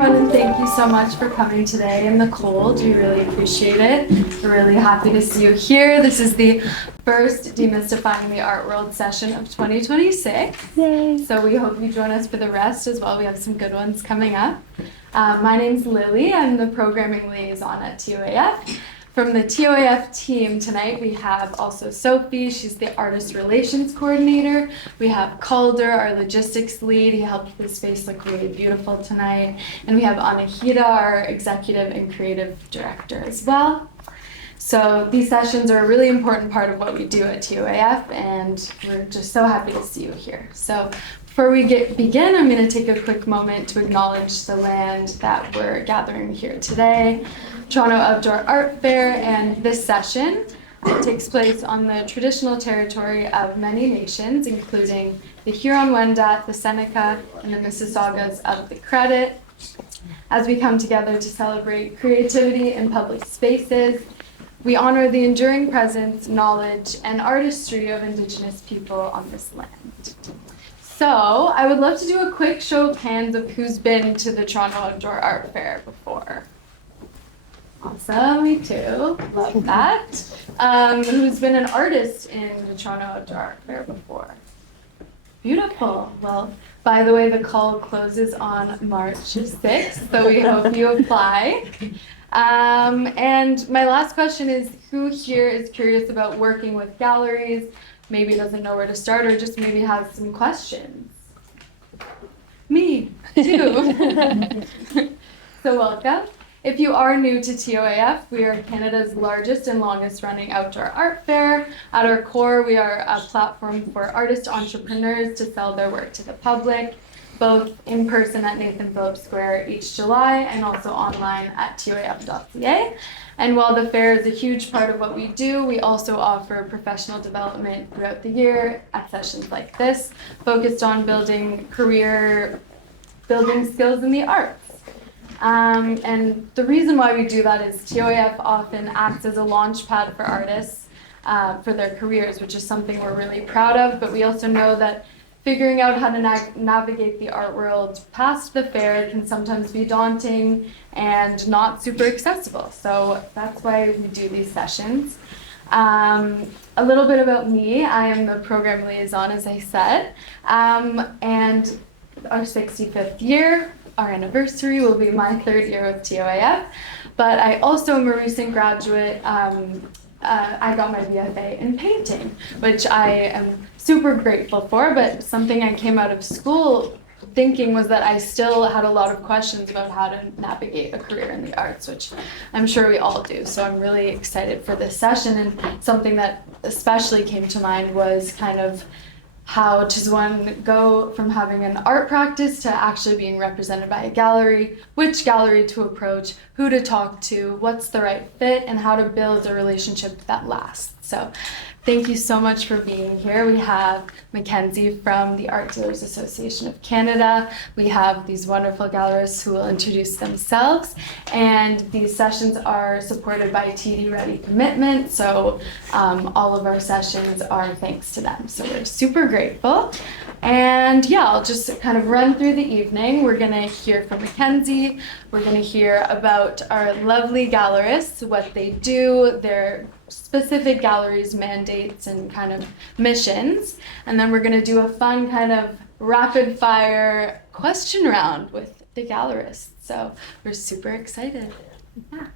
Everyone, thank you so much for coming today in the cold. We really appreciate it. We're really happy to see you here. This is the first Demystifying the Art World session of 2026. Yay. So we hope you join us for the rest as well. We have some good ones coming up. My name's Lily. I'm the programming liaison at TOAF. From the TOAF team tonight, we have also Sophie. She's the artist relations coordinator. We have Calder, our logistics lead. He helped the space look really beautiful tonight. And we have Anahita, our executive and creative director as well. So these sessions are a really important part of what we do at TOAF, and we're just so happy to see you here. So before we begin, I'm going to take a quick moment to acknowledge the land that we're gathering here today. Toronto Outdoor Art Fair, and this session takes place on the traditional territory of many nations, including the Huron-Wendat, the Seneca, and the Mississaugas of the Credit. As we come together to celebrate creativity in public spaces, we honor the enduring presence, knowledge, and artistry of Indigenous people on this land. So I would love to do a quick show of hands of who's been to the Toronto Outdoor Art Fair before. Awesome, me too. Love that. Who's been an artist in the Toronto Outdoor Art Fair before? Beautiful. Well, by the way, the call closes on March 6th, so we hope you apply. And my last question is, who here is curious about working with galleries, maybe doesn't know where to start, or just maybe has some questions? Me, too. So welcome. If you are new to TOAF, we are Canada's largest and longest running outdoor art fair. At our core, we are a platform for artist entrepreneurs to sell their work to the public, both in person at Nathan Phillips Square each July and also online at toaf.ca. And while the fair is a huge part of what we do, we also offer professional development throughout the year at sessions like this, focused on building skills in the arts. And the reason why we do that is TOAF often acts as a launch pad for artists for their careers, which is something we're really proud of, but we also know that figuring out how to navigate the art world past the fair can sometimes be daunting and not super accessible. So that's why we do these sessions. A little bit about me. I am the program liaison, as I said, and our 65th year. Our anniversary will be my third year with TOAF, but I also am a recent graduate. I got my BFA in painting, which I am super grateful for, but something I came out of school thinking was that I still had a lot of questions about how to navigate a career in the arts, which I'm sure we all do. So I'm really excited for this session, and something that especially came to mind was kind of how does one go from having an art practice to actually being represented by a gallery, which gallery to approach, who to talk to, what's the right fit, and how to build a relationship that lasts. So thank you so much for being here. We have Mackenzie from the Art Dealers Association of Canada. We have these wonderful gallerists who will introduce themselves. And these sessions are supported by TD Ready Commitment. So all of our sessions are thanks to them. So we're super grateful. And yeah, I'll just kind of run through the evening. We're going to hear from Mackenzie. We're going to hear about our lovely gallerists, what they do, their specific galleries, mandates, and kind of missions. And then we're going to do a fun kind of rapid fire question round with the gallerists. So we're super excited. Yeah.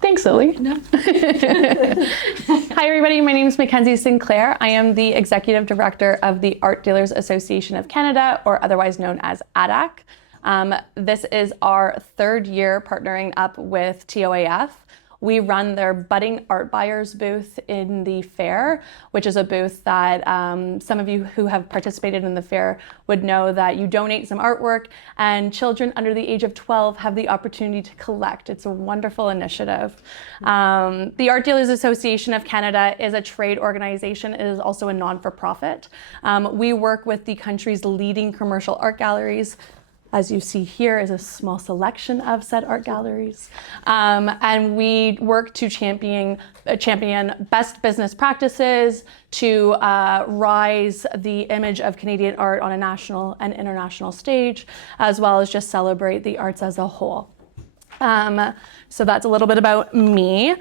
Thanks, Lily. No. Hi, everybody. My name is Mackenzie Sinclair. I am the Executive Director of the Art Dealers Association of Canada, or otherwise known as ADAC. This is our third year partnering up with TOAF. We run their Budding Art Buyers booth in the fair, which is a booth that some of you who have participated in the fair would know that you donate some artwork and children under the age of 12 have the opportunity to collect. It's a wonderful initiative. The Art Dealers Association of Canada is a trade organization. It is also a non-for-profit. We work with the country's leading commercial art galleries, As you see here is a small selection of said art galleries. And we work to champion best business practices to rise the image of Canadian art on a national and international stage, as well as just celebrate the arts as a whole. So that's a little bit about me.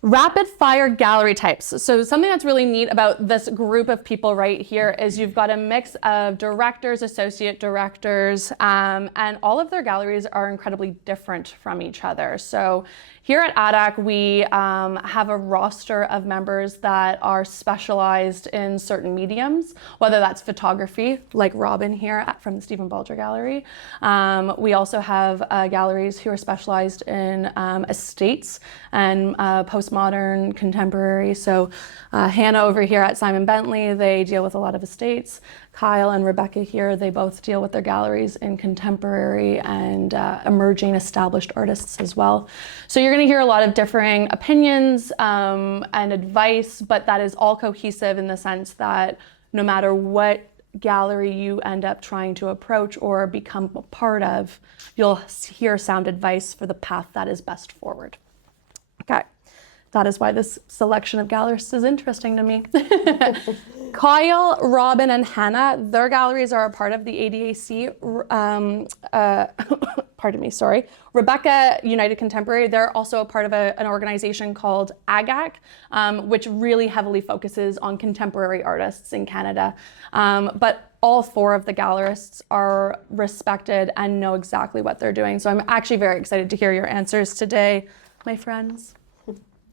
Rapid fire gallery types. So something that's really neat about this group of people right here is you've got a mix of directors, associate directors, and all of their galleries are incredibly different from each other. So here at ADAC, we have a roster of members that are specialized in certain mediums, whether that's photography, like Robyn here from the Stephen Bulger Gallery. We also have galleries who are specialized in estates and postmodern contemporary. So Hannah over here at Simon Bentley, they deal with a lot of estates. Kyle and Rebecca here, they both deal with their galleries in contemporary and emerging established artists as well. So you're going to hear a lot of differing opinions and advice, but that is all cohesive in the sense that no matter what gallery you end up trying to approach or become a part of, you'll hear sound advice for the path that is best forward. Okay. That is why this selection of gallerists is interesting to me. Kyle, Robyn, and Hannah, their galleries are a part of the ADAC. Pardon me, sorry. Rebecca, United Contemporary, they're also a part of an organization called AGAC, which really heavily focuses on contemporary artists in Canada. But all four of the gallerists are respected and know exactly what they're doing. So I'm actually very excited to hear your answers today, my friends.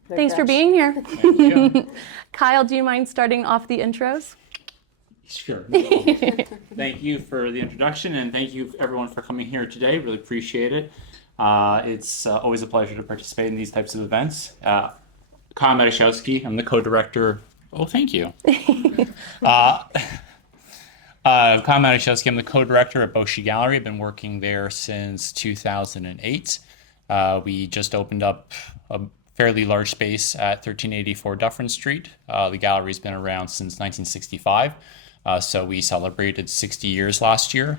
No Thanks for pressure. being here. Thank you. Kyle, do you mind starting off the intros? Sure. Thank you for the introduction, and thank you everyone for coming here today. Really appreciate it. It's always a pleasure to participate in these types of events. Kyle Matuzewisk, I'm the co-director. Oh, thank you. Kyle Matuzewisk, I'm the co-director at Bau-Xi Gallery. I've been working there since 2008. We just opened up a fairly large space at 1384 Dufferin Street. The gallery's been around since 1965, so we celebrated 60 years last year,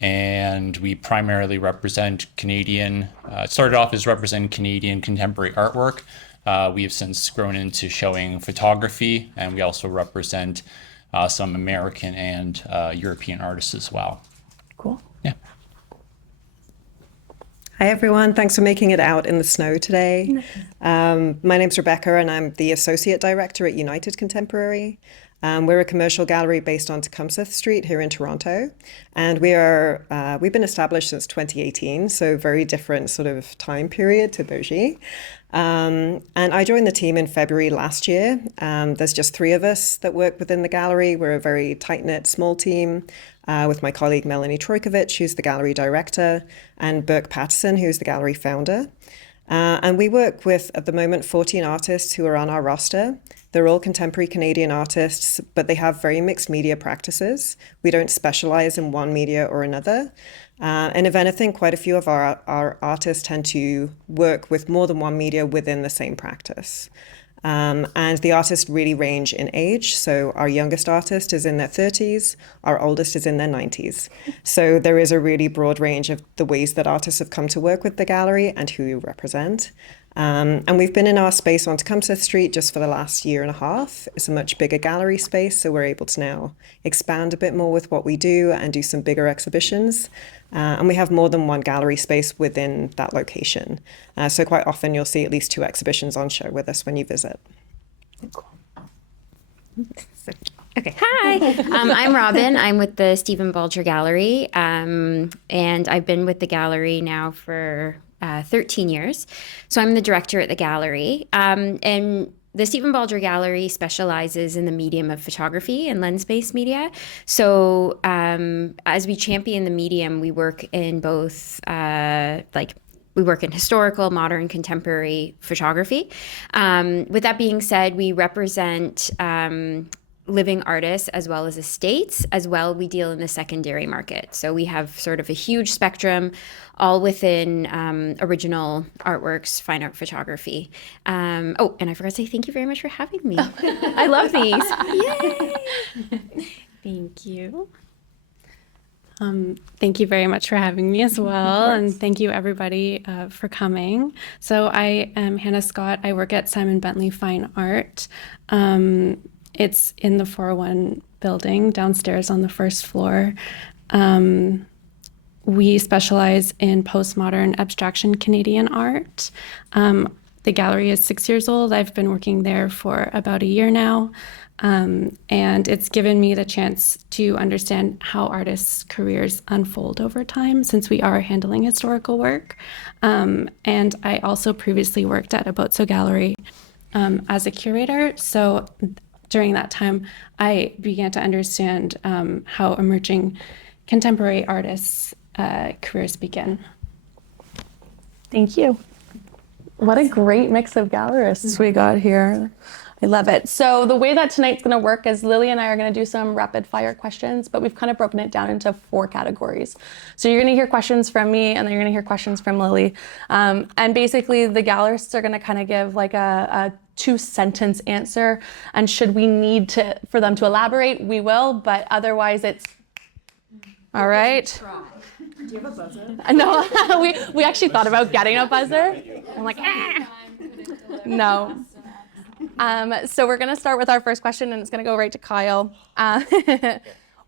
and we primarily represent Canadian, it started off as representing Canadian contemporary artwork. We have since grown into showing photography, and we also represent some American and European artists as well. Cool. Yeah. Hi, everyone. Thanks for making it out in the snow today. My name's Rebecca, and I'm the Associate Director at United Contemporary. We're a commercial gallery based on Tecumseth Street here in Toronto. And we've been established since 2018, so very different sort of time period to Bau-Xi. And I joined the team in February last year. There's just three of us that work within the gallery. We're a very tight-knit, small team. With my colleague Melanie Trojkovic, who's the gallery director, and Burke Patterson, who's the gallery founder. And we work with, at the moment, 14 artists who are on our roster. They're all contemporary Canadian artists, but they have very mixed media practices. We don't specialize in one media or another. And if anything, quite a few of our artists tend to work with more than one media within the same practice. And the artists really range in age. So our youngest artist is in their 30s, our oldest is in their 90s. So there is a really broad range of the ways that artists have come to work with the gallery and who you represent. And we've been in our space on Tecumseth Street just for the last year and a half. It's a much bigger gallery space, so we're able to now expand a bit more with what we do and do some bigger exhibitions. And we have more than one gallery space within that location. So quite often you'll see at least two exhibitions on show with us when you visit. Okay, hi. I'm Robyn. I'm with the Stephen Bulger Gallery, and I've been with the gallery now for 13 years. So I'm the director at the gallery, and the Stephen Bulger Gallery specializes in the medium of photography and lens-based media. So as we champion the medium, we work in both we work in historical, modern, contemporary photography. With that being said, we represent living artists as well as estates. As well, we deal in the secondary market. So we have sort of a huge spectrum, all within original artworks, fine art photography. Oh, and I forgot to say thank you very much for having me. I love these. Yay! Thank you. Thank you very much for having me as well, and thank you everybody for coming. So I am Hannah Scott. I work at Simon Bentley Fine Art. It's in the 401 building downstairs on the first floor. We specialize in postmodern abstraction Canadian art. The gallery is 6 years old. I've been working there for about a year now. And it's given me the chance to understand how artists' careers unfold over time, since we are handling historical work. And I also previously worked at a Bau-Xi gallery as a curator. So during that time, I began to understand how emerging contemporary artists' careers begin. Thank you. What a great mix of gallerists we got here. I love it. So the way that tonight's going to work is Lily and I are going to do some rapid fire questions, but we've kind of broken it down into 4 categories. So you're going to hear questions from me, and then you're going to hear questions from Lily. And basically the gallerists are going to kind of give like a 2-sentence answer. And should we need for them to elaborate, we will, but otherwise it's, all right. Do you have a buzzer? No, we actually thought about getting a buzzer. I'm like, no. So we're going to start with our first question, and it's going to go right to Kyle.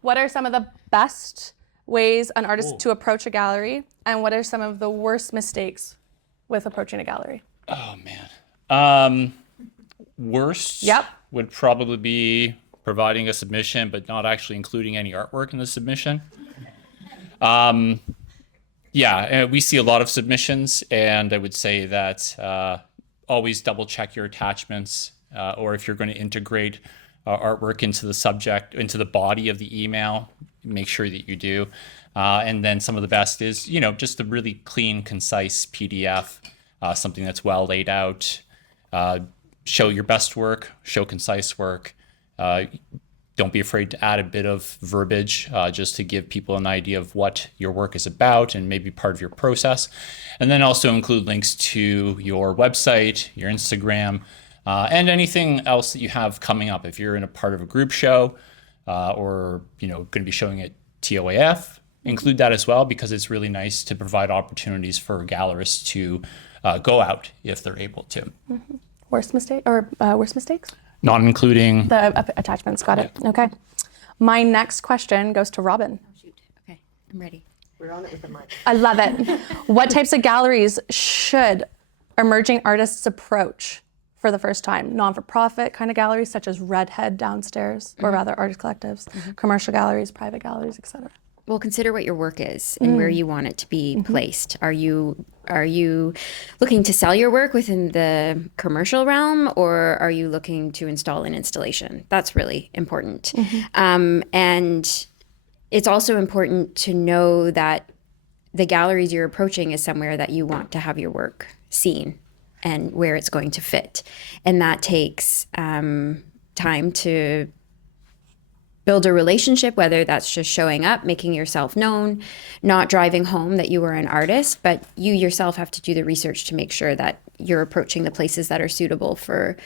What are some of the best ways an artist to approach a gallery, and what are some of the worst mistakes with approaching a gallery? Oh, man. Worst Yep. would probably be providing a submission, but not actually including any artwork in the submission. We see a lot of submissions, and I would say that always double check your attachments, or if you're going to integrate artwork into the subject, into the body of the email, make sure that you do. And then some of the best is, just a really clean, concise PDF, something that's well laid out. Show your best work, show concise work. Don't be afraid to add a bit of verbiage just to give people an idea of what your work is about and maybe part of your process. And then also include links to your website, your Instagram, and anything else that you have coming up. If you're in a part of a group show or going to be showing at TOAF, include that as well, because it's really nice to provide opportunities for gallerists to go out if they're able to. Mm-hmm. Worst mistakes? Not including The attachments, got it. Okay. My next question goes to Robyn. Oh, shoot. Okay, I'm ready. We're on it with the mic. I love it. What types of galleries should emerging artists approach for the first time? Non-for-profit kind of galleries, such as Redhead downstairs, or rather artist collectives, commercial galleries, private galleries, etc. Well, consider what your work is and where you want it to be placed. Are you looking to sell your work within the commercial realm, or are you looking to install an installation? That's really important. And it's also important to know that the galleries you're approaching is somewhere that you want to have your work seen and where it's going to fit. And that takes time to build a relationship, whether that's just showing up, making yourself known, not driving home that you are an artist, but you yourself have to do the research to make sure that you're approaching the places that are suitable for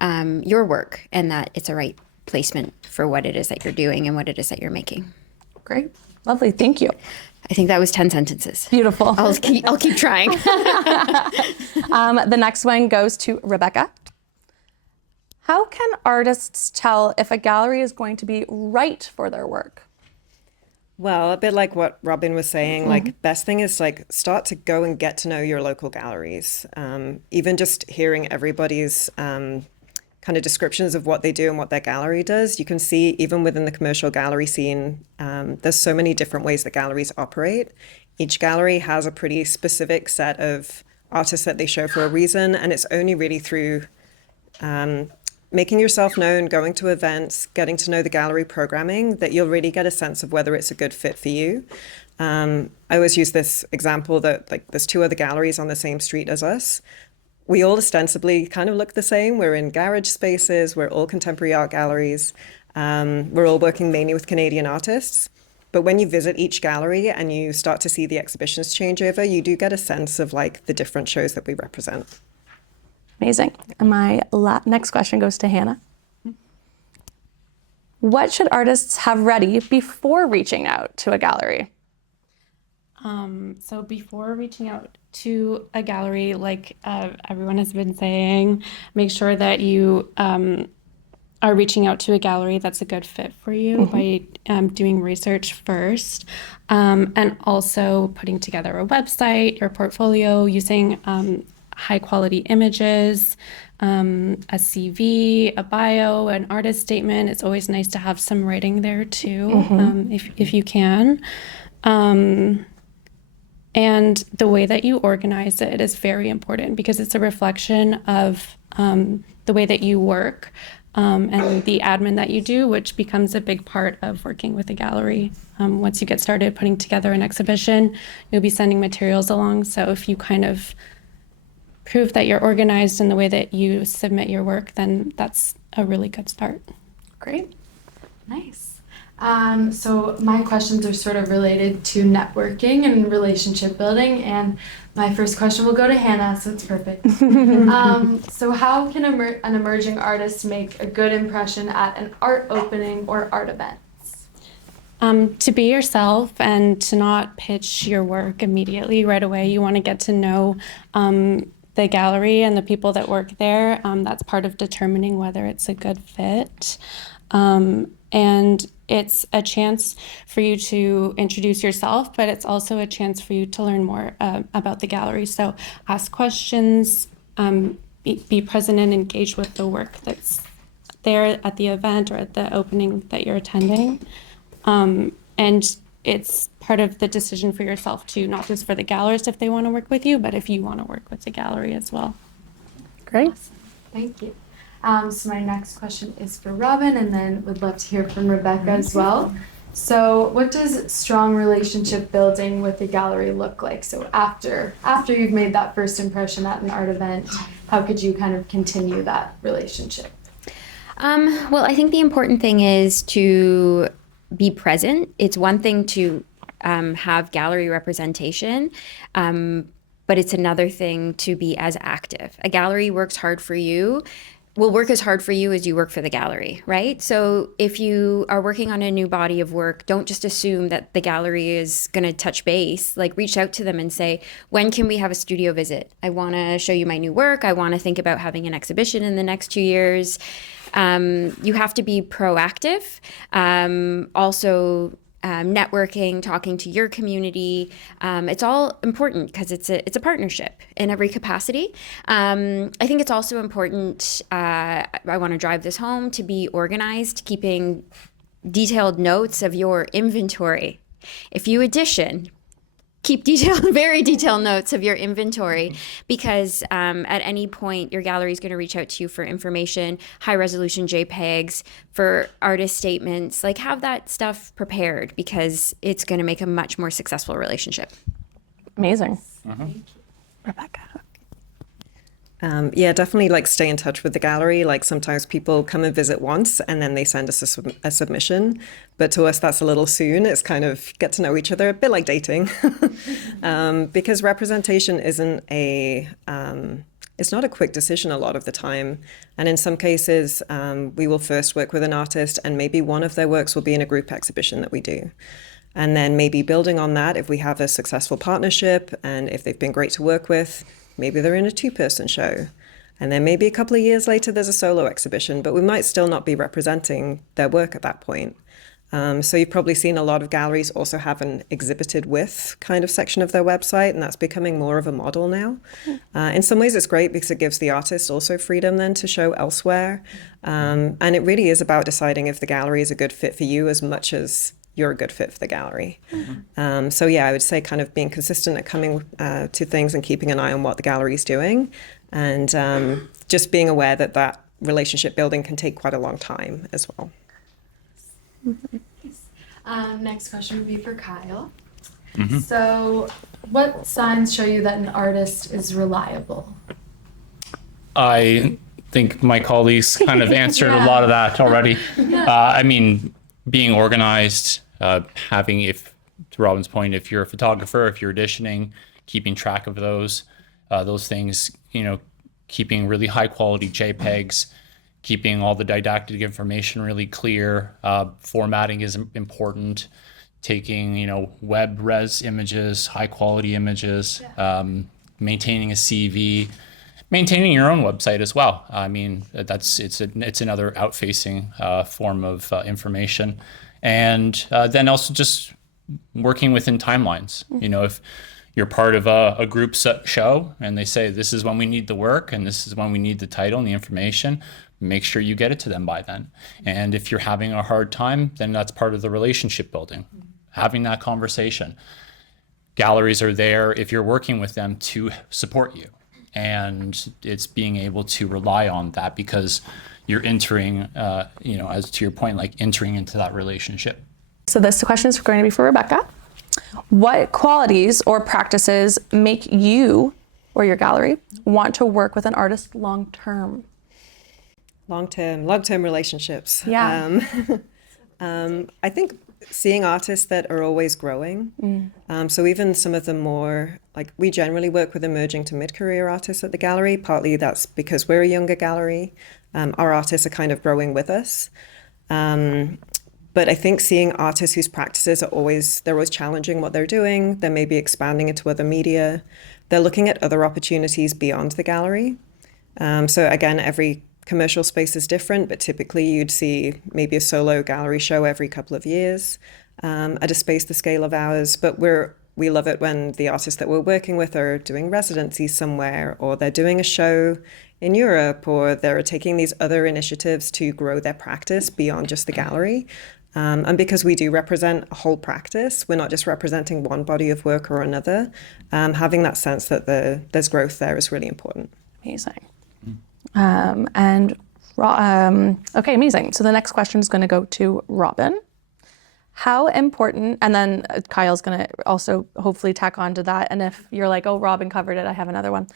your work and that it's a right placement for what it is that you're doing and what it is that you're making. Great. Lovely. Thank you. I think that was 10 sentences. Beautiful. I'll keep trying. The next one goes to Rebecca. How can artists tell if a gallery is going to be right for their work? Well, a bit like what Robyn was saying, like best thing is start to go and get to know your local galleries. Even just hearing everybody's kind of descriptions of what they do and what their gallery does, you can see even within the commercial gallery scene, there's so many different ways that galleries operate. Each gallery has a pretty specific set of artists that they show for a reason, and it's only really through making yourself known, going to events, getting to know the gallery programming, that you'll really get a sense of whether it's a good fit for you. I always use this example that there's 2 other galleries on the same street as us. We all ostensibly kind of look the same. We're in garage spaces. We're all contemporary art galleries. We're all working mainly with Canadian artists. But when you visit each gallery and you start to see the exhibitions change over, you do get a sense of the different shows that we represent. Amazing. And my next question goes to Hannah. What should artists have ready before reaching out to a gallery? So before reaching out to a gallery, like everyone has been saying, make sure that you are reaching out to a gallery that's a good fit for you by doing research first, and also putting together a website, your portfolio, using high quality images, a CV, a bio, an artist statement. It's always nice to have some writing there too, if you can. And the way that you organize it is very important because it's a reflection of the way that you work and the admin that you do, which becomes a big part of working with a gallery. Once you get started putting together an exhibition, you'll be sending materials along. So if you kind of prove that you're organized in the way that you submit your work, then that's a really good start. Great. Nice. So my questions are sort of related to networking and relationship building, and my first question will go to Hannah, so it's perfect. So how can an emerging artist make a good impression at an art opening or art events? To be yourself and to not pitch your work immediately right away. You want to get to know the gallery and the people that work there. That's part of determining whether it's a good fit. And it's a chance for you to introduce yourself, but it's also a chance for you to learn more about the gallery. So ask questions, be present and engage with the work that's there at the event or at the opening that you're attending. And it's part of the decision for yourself too, not just for the gallerist if they want to work with you, but if you want to work with the gallery as well. Great. Thank you. So my next question is for Robyn, and then would love to hear from Rebecca as well. So what does strong relationship building with the gallery look like? So after you've made that first impression at an art event, how could you kind of continue that relationship? Well, I think the important thing is to be present. It's one thing to have gallery representation, but it's another thing to be as active. A gallery works hard for you. Will work as hard for you as you work for the gallery, right? So if you are working on a new body of work, don't just assume that the gallery is going to touch base. Like, reach out to them and say, when can we have a studio visit? I want to show you my new work. I want to think about having an exhibition in the next 2 years. You have to be proactive. Also, networking, talking to your community. It's all important because it's a partnership in every capacity. I think it's also important, I want to drive this home, to be organized, keeping detailed notes of your inventory. If you audition, keep very detailed notes of your inventory, because at any point your gallery is going to reach out to you for information, high resolution JPEGs, for artist statements. Like, have that stuff prepared because it's going to make a much more successful relationship. Amazing. Rebecca. Yeah, definitely like stay in touch with the gallery. Like sometimes people come and visit once and then they send us a submission. But to us, that's a little soon. It's kind of get to know each other, a bit like dating. Because representation isn't it's not a quick decision a lot of the time. And in some cases, we will first work with an artist and maybe one of their works will be in a group exhibition that we do. And then maybe building on that, if we have a successful partnership and if they've been great to work with, maybe they're in a 2-person show. And then maybe a couple of years later, there's a solo exhibition, but we might still not be representing their work at that point. So you've probably seen a lot of galleries also have an exhibited with kind of section of their website, and that's becoming more of a model now. In some ways, it's great because it gives the artist also freedom then to show elsewhere. And it really is about deciding if the gallery is a good fit for you as much as you're a good fit for the gallery. So yeah, I would say kind of being consistent at coming to things and keeping an eye on what the gallery is doing, and just being aware that that relationship building can take quite a long time as well. Next question would be for Kyle. So what signs show you that an artist is reliable? I think my colleagues kind of answered a lot of that already. I mean, being organized, having, if to Robyn's point, if you're a photographer, if you're auditioning, keeping track of those things, keeping really high quality JPEGs, keeping all the didactic information really clear. Formatting is important. Taking, web res images, high quality images, maintaining a CV, maintaining your own website as well. I mean, it's another out-facing form of information. And then also just working within timelines. If you're part of a group show and they say, this is when we need the work and this is when we need the title and the information, make sure you get it to them by then. And if you're having a hard time, then that's part of the relationship building, having that conversation. Galleries are there, if you're working with them, to support you. And it's being able to rely on that because you're entering, as to your point, like entering into that relationship. So this question is going to be for Rebecca. What qualities or practices make you or your gallery want to work with an artist long term? Long-term relationships. Yeah. I think seeing artists that are always growing. So even some of the more, like, we generally work with emerging to mid-career artists at the gallery. Partly that's because we're a younger gallery. Our artists are kind of growing with us. But I think seeing artists whose practices they're always challenging what they're doing. They may be expanding into other media. They're looking at other opportunities beyond the gallery. So again, every commercial space is different, but typically you'd see maybe a solo gallery show every couple of years at a space the scale of ours. But we love it when the artists that we're working with are doing residencies somewhere, or they're doing a show in Europe, or they're taking these other initiatives to grow their practice beyond just the gallery. And because we do represent a whole practice, we're not just representing one body of work or another. Having that sense that there's growth there is really important. Amazing. Okay, amazing. So the next question is going to go to Robyn. How important, and then Kyle's going to also hopefully tack on to that. And if you're like, oh, Robyn covered it, I have another one.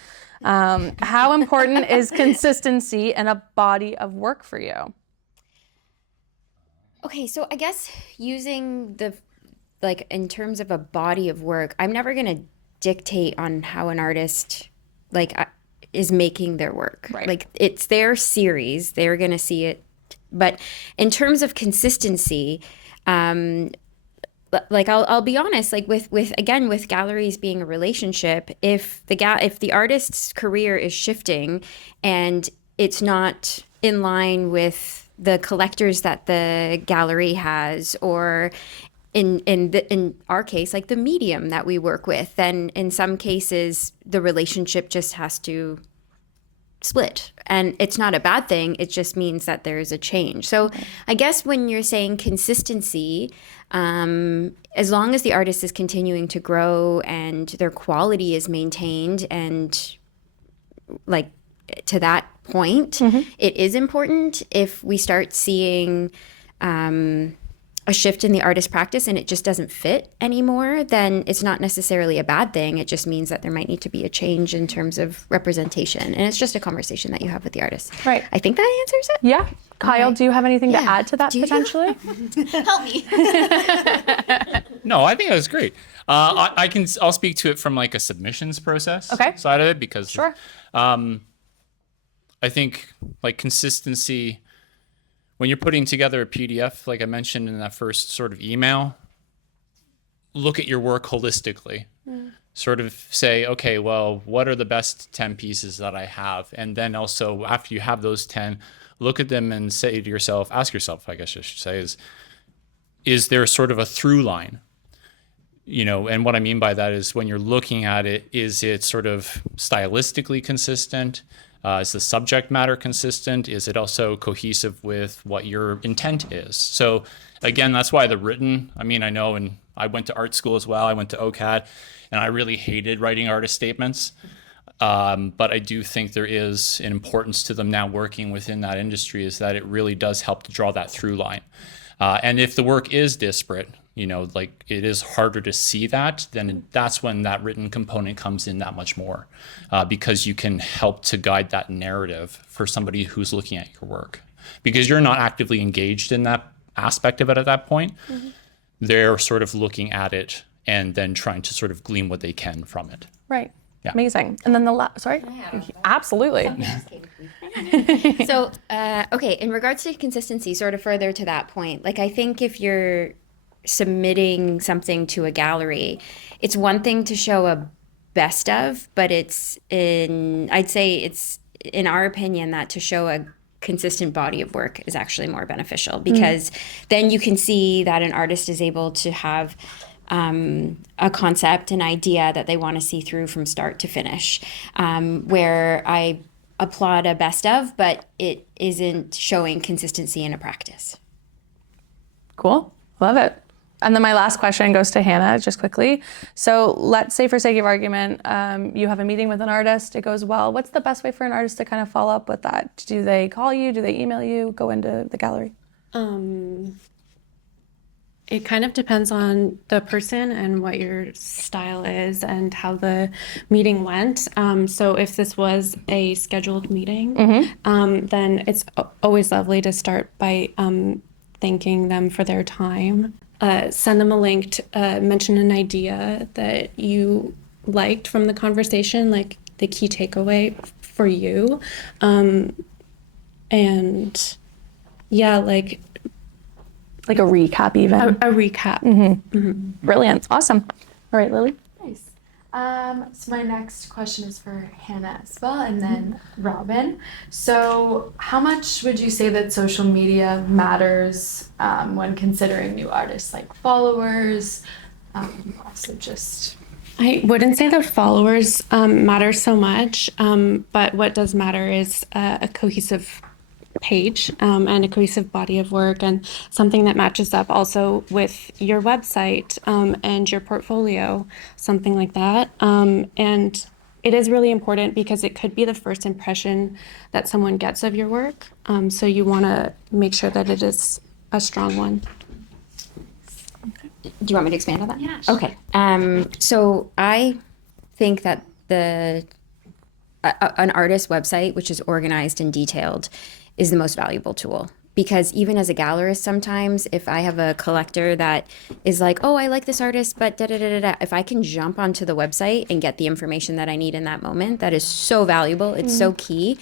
How important is consistency in a body of work for you? Okay, so I guess using in terms of a body of work, I'm never going to dictate on how an artist, is making their work. Right. Like, it's their series, they're going to see it. But in terms of consistency, I'll be honest, with galleries being a relationship, if the artist's career is shifting and it's not in line with the collectors that the gallery has, or in our case, like the medium that we work with, then in some cases the relationship just has to split. And it's not a bad thing. It just means that there is a change. So I guess when you're saying consistency, as long as the artist is continuing to grow and their quality is maintained, and to that point, it is important. If we start seeing a shift in the artist practice and it just doesn't fit anymore, then it's not necessarily a bad thing. It just means that there might need to be a change in terms of representation. And it's just a conversation that you have with the artist. Right. I think that answers it. Yeah. Kyle, Okay. do you have anything to Yeah. add to that potentially? Help me. No, I think that's great. I'll speak to it from like a submissions process side of it, because Sure. I think like consistency, when you're putting together a PDF, like I mentioned in that first sort of email, look at your work holistically. Sort of say, okay, well, what are the best 10 pieces that I have? And then also, after you have those 10, look at them and say to yourself, ask yourself, I guess I should say, is there sort of a through line? And what I mean by that is, when you're looking at it, is it sort of stylistically consistent? Is the subject matter consistent? Is it also cohesive with what your intent is? So again, that's why the written, I know, and I went to art school as well. I went to OCAD, and I really hated writing artist statements. But I do think there is an importance to them now working within that industry, is that it really does help to draw that through line. And if the work is disparate, like it is harder to see that, then that's when that written component comes in that much more, because you can help to guide that narrative for somebody who's looking at your work, because you're not actively engaged in that aspect of it at that point. They're sort of looking at it and then trying to sort of glean what they can from it. Right. Yeah. Amazing. And then sorry? Absolutely. So, okay, in regards to consistency, sort of further to that point, like I think if you're submitting something to a gallery, it's one thing to show a best of, but I'd say it's in our opinion that to show a consistent body of work is actually more beneficial because then you can see that an artist is able to have a concept, an idea that they want to see through from start to finish, where I applaud a best of, but it isn't showing consistency in a practice. Cool. Love it. And then my last question goes to Hannah, just quickly. So let's say, for sake of argument, you have a meeting with an artist, it goes well. What's the best way for an artist to kind of follow up with that? Do they call you? Do they email you? Go into the gallery? It kind of depends on the person and what your style is and how the meeting went. So if this was a scheduled meeting, then it's always lovely to start by thanking them for their time. Send them a link, mention an idea that you liked from the conversation, like the key takeaway for you. And yeah, like a recap even. A recap. Brilliant. Awesome. All right, Lily. Nice. So my next question is for Hannah as well, and then Robyn. So how much would you say that social media matters when considering new artists, like followers, also just... I wouldn't say that followers matter so much, but what does matter is a cohesive page and a cohesive body of work and something that matches up also with your website and your portfolio, something like that. And it is really important because it could be the first impression that someone gets of your work. So you want to make sure that it is a strong one. Do you want me to expand on that? Yeah, sure. Okay. So I think that an artist's website, which is organized and detailed, is the most valuable tool. Because even as a gallerist, sometimes if I have a collector that is like, oh, I like this artist, but da-da-da-da-da, if I can jump onto the website and get the information that I need in that moment, that is so valuable. It's so key.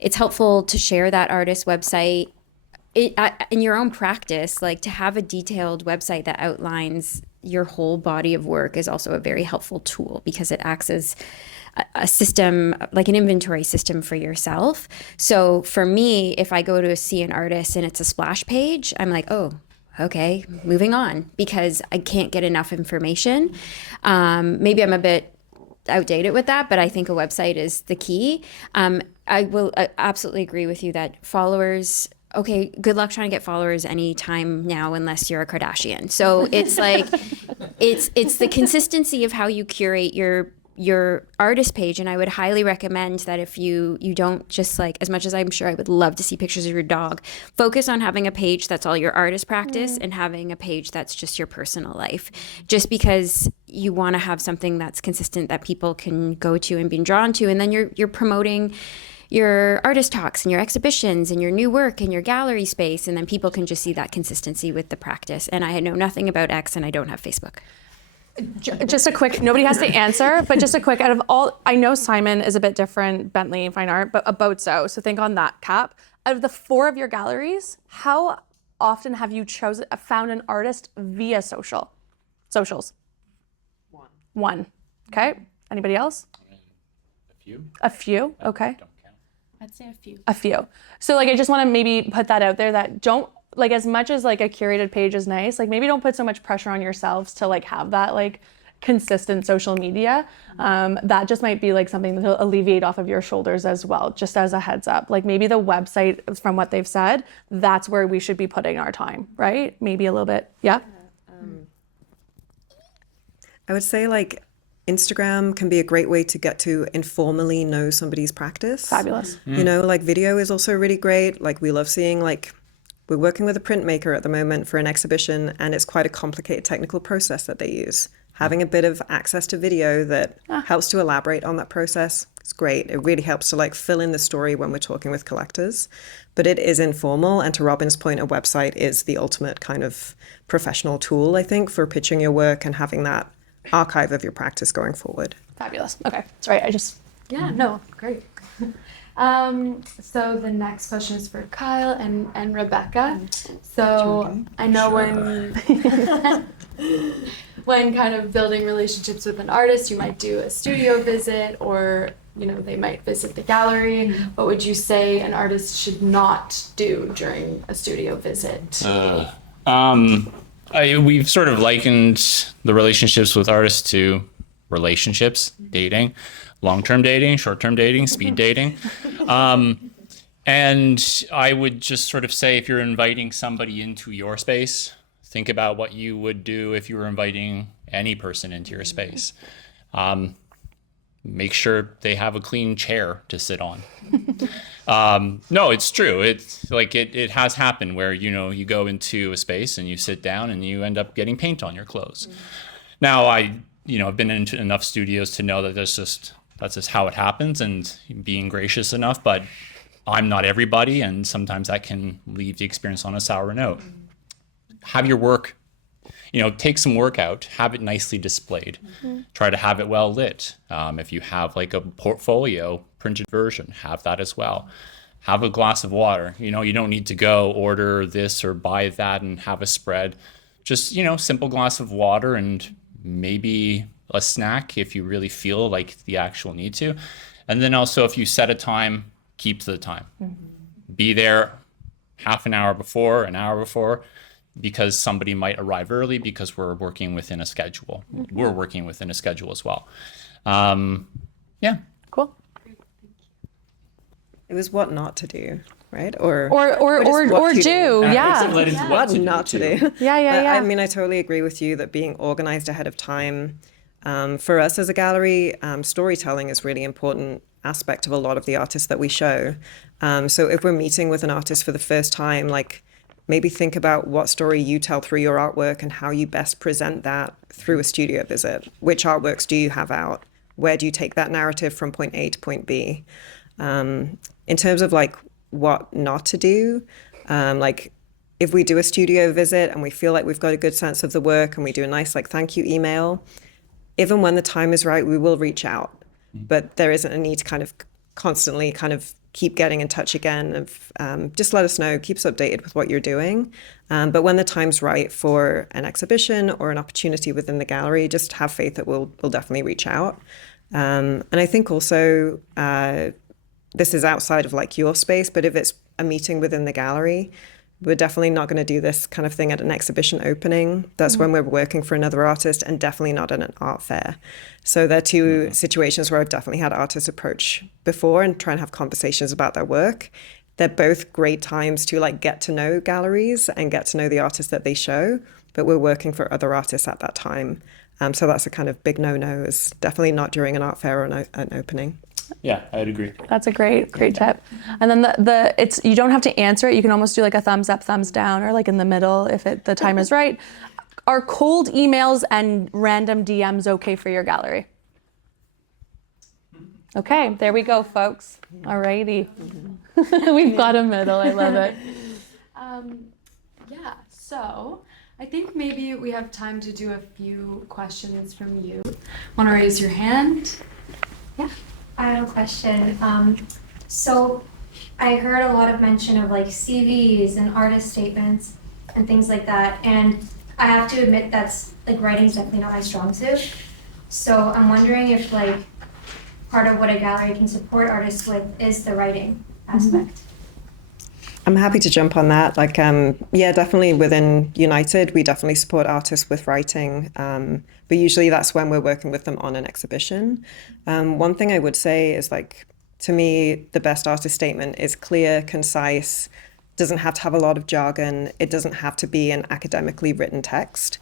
It's helpful to share that artist's website in your own practice. Like, to have a detailed website that outlines your whole body of work is also a very helpful tool because it acts as a system, like an inventory system for yourself. So for me, if I go to see an artist and it's a splash page, I'm like, oh, okay, moving on, because I can't get enough information. Maybe I'm a bit outdated with that, but I think a website is the key. I absolutely agree with you that followers, okay, good luck trying to get followers anytime now unless you're a Kardashian. So it's like, it's the consistency of how you curate your artist page. And I would highly recommend that if you don't just, like, as much as I'm sure I would love to see pictures of your dog, focus on having a page that's all your artist practice and having a page that's just your personal life, just because you want to have something that's consistent that people can go to and be drawn to. And then you're promoting your artist talks and your exhibitions and your new work and your gallery space, and then people can just see that consistency with the practice. And I know nothing about X and I don't have Facebook. Just a quick, nobody has to answer, but just a quick, out of all, I know Simon is a bit different, Bentley and Fine Art, but a Bau-Xi, so think on that cap. Out of the 4 of your galleries, how often have you found an artist via socials? One. Okay. Anybody else? A few, okay. Don't count. I'd say A few. So, like, I just want to maybe put that out there, that don't, like, as much as like a curated page is nice, like maybe don't put so much pressure on yourselves to like have that like consistent social media. That just might be like something to alleviate off of your shoulders as well, just as a heads up. Like, maybe the website, from what they've said, that's where we should be putting our time, right? Maybe a little bit. Yeah. I would say, like, Instagram can be a great way to get to informally know somebody's practice. Fabulous. You know, like, video is also really great. Like, we love seeing, like, we're working with a printmaker at the moment for an exhibition, and it's quite a complicated technical process that they use. Having a bit of access to video that helps to elaborate on that process is great. It really helps to, like, fill in the story when we're talking with collectors. But it is informal, and to Robyn's point, a website is the ultimate kind of professional tool, I think, for pitching your work and having that archive of your practice going forward. Fabulous. Okay. That's right. I just Yeah, no, great. So the next question is for Kyle and Rebecca. So I know when kind of building relationships with an artist, you might do a studio visit or, you know, they might visit the gallery. What would you say an artist should not do during a studio visit? We've sort of likened the relationships with artists to relationships, dating, long-term dating, short-term dating, speed dating. And I would just sort of say, if you're inviting somebody into your space, think about what you would do if you were inviting any person into your space. Make sure they have a clean chair to sit on. No, it's true. It's like it has happened where, you know, you go into a space and you sit down and you end up getting paint on your clothes. Now, I've been into enough studios to know that that's just how it happens, and being gracious enough, but I'm not everybody, and sometimes that can leave the experience on a sour note. Have your work, take some work out, have it nicely displayed. Try to have it well lit. If you have like a portfolio printed version, have that as well. Have a glass of water. You don't need to go order this or buy that and have a spread. Just, simple glass of water and maybe a snack if you really feel like the actual need to. And then also, if you set a time, keep to the time. Be there half an hour before, an hour before, because somebody might arrive early because we're working within a schedule. We're working within a schedule as well. Yeah. Cool. It was what not to do, right? Or do. Yeah. What not to do. Yeah. I mean, I totally agree with you that being organized ahead of time, for us as a gallery, storytelling is really important aspect of a lot of the artists that we show. So if we're meeting with an artist for the first time, like maybe think about what story you tell through your artwork and how you best present that through a studio visit. Which artworks do you have out? Where do you take that narrative from point A to point B? In terms of like what not to do, like if we do a studio visit and we feel like we've got a good sense of the work and we do a nice like thank you email, even when the time is right, we will reach out. But there isn't a need to kind of constantly kind of keep getting in touch again. Of just let us know, keep us updated with what you're doing. But when the time's right for an exhibition or an opportunity within the gallery, just have faith that we'll definitely reach out. And I think also this is outside of like your space, but if it's a meeting within the gallery, we're definitely not going to do this kind of thing at an exhibition opening. That's when we're working for another artist, and definitely not at an art fair. So there are two situations where I've definitely had artists approach before and try and have conversations about their work. They're both great times to like get to know galleries and get to know the artists that they show, but we're working for other artists at that time. So that's a kind of big no-no, is definitely not during an art fair or an opening. Yeah, I'd agree. That's a great tip. And then it's you don't have to answer it. You can almost do like a thumbs up, thumbs down, or like in the middle if the time is right. Are cold emails and random DMs okay for your gallery? Okay, there we go, folks. Alrighty. We've got a middle. I love it. Yeah, so I think maybe we have time to do a few questions from you. Want to raise your hand? Yeah. I have a question. So I heard a lot of mention of like CVs and artist statements and things like that. And I have to admit that's like writing's definitely not my strong suit. So I'm wondering if like part of what a gallery can support artists with is the writing aspect. I'm happy to jump on that. Like, yeah, definitely within United, we definitely support artists with writing. But usually that's when we're working with them on an exhibition. One thing I would say is like, to me, the best artist statement is clear, concise, doesn't have to have a lot of jargon. It doesn't have to be an academically written text.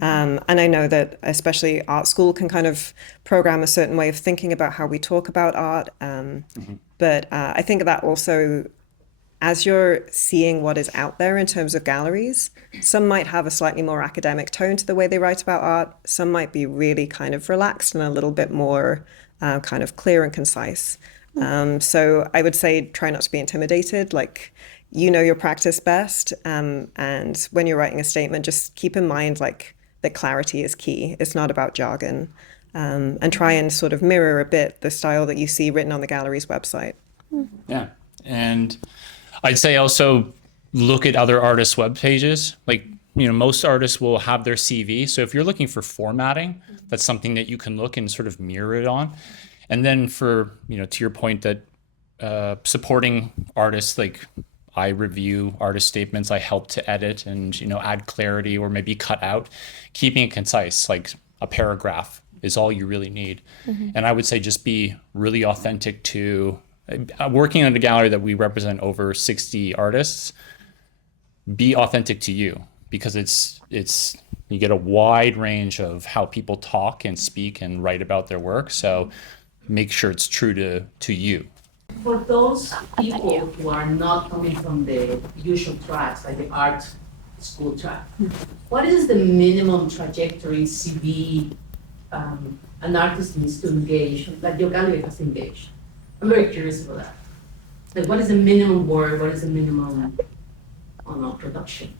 And I know that especially art school can kind of program a certain way of thinking about how we talk about art. But I think that also, as you're seeing what is out there in terms of galleries, some might have a slightly more academic tone to the way they write about art. Some might be really kind of relaxed and a little bit more kind of clear and concise. So I would say try not to be intimidated. Like, you know your practice best. And when you're writing a statement, just keep in mind like that clarity is key. It's not about jargon. and try and sort of mirror a bit the style that you see written on the gallery's website. Yeah. And I'd say also look at other artists' web pages. Like, most artists will have their CV. So if you're looking for formatting, that's something that you can look and sort of mirror it on. And then for, to your point that supporting artists, like I review artist statements, I help to edit and, add clarity or maybe cut out, keeping it concise, like a paragraph is all you really need. And I would say just be really authentic to working at a gallery that we represent over 60 artists. Be authentic to you, because it's you get a wide range of how people talk and speak and write about their work. So make sure it's true to you. For those people who are not coming from the usual tracks, like the art school track, what is the minimum trajectory CV an artist needs to engage, like your gallery has engaged? I'm very curious about that. Like, what is the minimum work? What is the minimum production?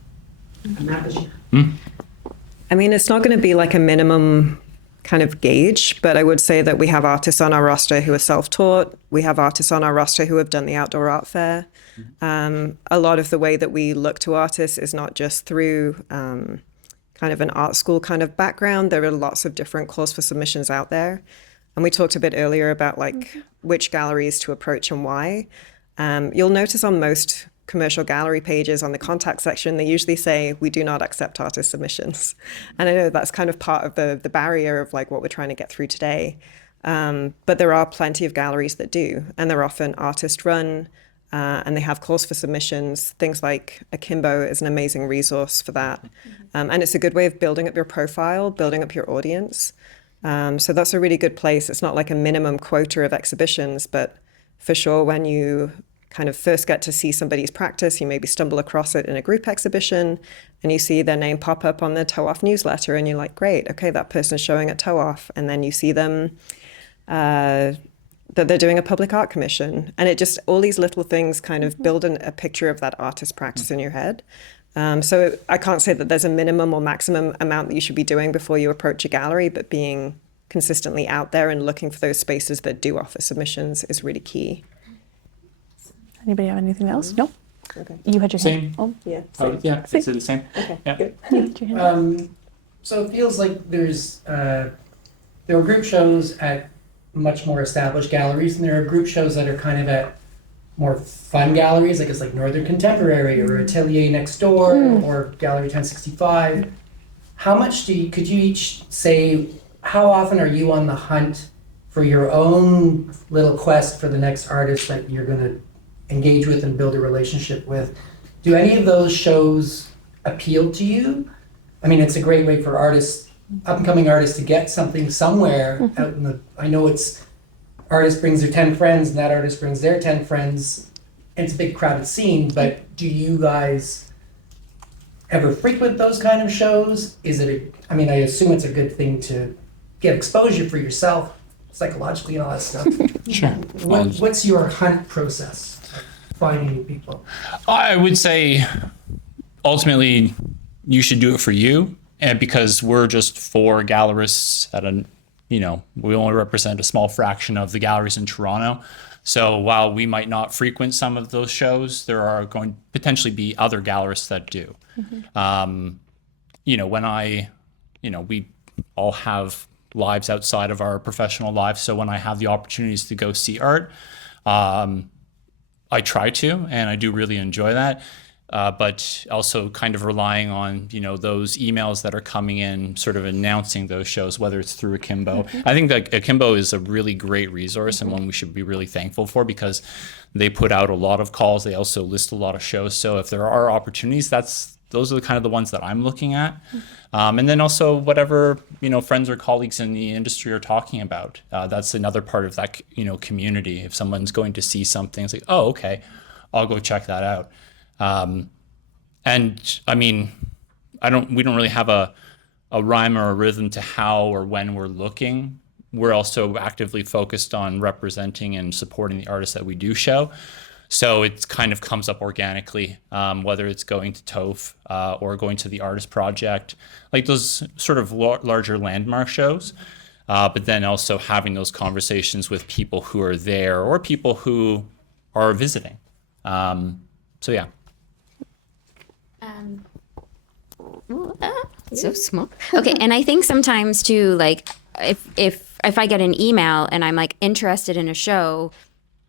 I mean, it's not going to be like a minimum kind of gauge, but I would say that we have artists on our roster who are self-taught. We have artists on our roster who have done the outdoor art fair. A lot of the way that we look to artists is not just through kind of an art school kind of background. There are lots of different calls for submissions out there. And we talked a bit earlier about like which galleries to approach and why. You'll notice on most commercial gallery pages on the contact section, they usually say, we do not accept artist submissions. And I know that's kind of part of the barrier of like what we're trying to get through today. But there are plenty of galleries that do, and they're often artist run, and they have calls for submissions. Things like Akimbo is an amazing resource for that. And it's a good way of building up your profile, building up your audience. So that's a really good place. It's not like a minimum quota of exhibitions, but for sure when you kind of first get to see somebody's practice, you maybe stumble across it in a group exhibition and you see their name pop up on the TOAF newsletter and you're like, great, okay, that person's showing at TOAF. And then you see them, that they're doing a public art commission. And it just, all these little things kind of build a picture of that artist practice in your head. So I can't say that there's a minimum or maximum amount that you should be doing before you approach a gallery, but being consistently out there and looking for those spaces that do offer submissions is really key. Anybody have anything else? No? Okay. You had your hand. Same. Oh, Yeah. Yeah, it's the same. Okay. Yeah. Good. you had your hand. So it feels like there are group shows at much more established galleries, and there are group shows that are kind of at more fun galleries, I guess like Northern Contemporary or Atelier Next Door or Gallery 1065. How much could you each say, how often are you on the hunt for your own little quest for the next artist that you're going to engage with and build a relationship with? Do any of those shows appeal to you? I mean, it's a great way for artists, up-and-coming artists, to get something somewhere out in the, I know it's, artist brings their 10 friends and that artist brings their 10 friends. It's a big crowded scene, but do you guys ever frequent those kind of shows? Is it, I mean, I assume it's a good thing to get exposure for yourself, psychologically and all that stuff. Sure. What's your hunt process of finding new people? I would say ultimately you should do it for you, and because we're just 4 gallerists at we only represent a small fraction of the galleries in Toronto. So while we might not frequent some of those shows, there are going to potentially be other gallerists that do. We all have lives outside of our professional lives. So when I have the opportunities to go see art, I try to, and I do really enjoy that. But also kind of relying on, those emails that are coming in, sort of announcing those shows, whether it's through Akimbo. I think that Akimbo is a really great resource and one we should be really thankful for, because they put out a lot of calls. They also list a lot of shows. So if there are opportunities, those are kind of the ones that I'm looking at. And then also whatever, friends or colleagues in the industry are talking about. That's another part of that, community. If someone's going to see something, it's like, oh, okay, I'll go check that out. And I mean, we don't really have a rhyme or a rhythm to how or when we're looking. We're also actively focused on representing and supporting the artists that we do show. So it kind of comes up organically, whether it's going to TOAF or going to the Artist Project, like those sort of larger landmark shows. but then also having those conversations with people who are there or people who are visiting. So yeah. So small. Okay, and I think sometimes too, like if I get an email and I'm like interested in a show,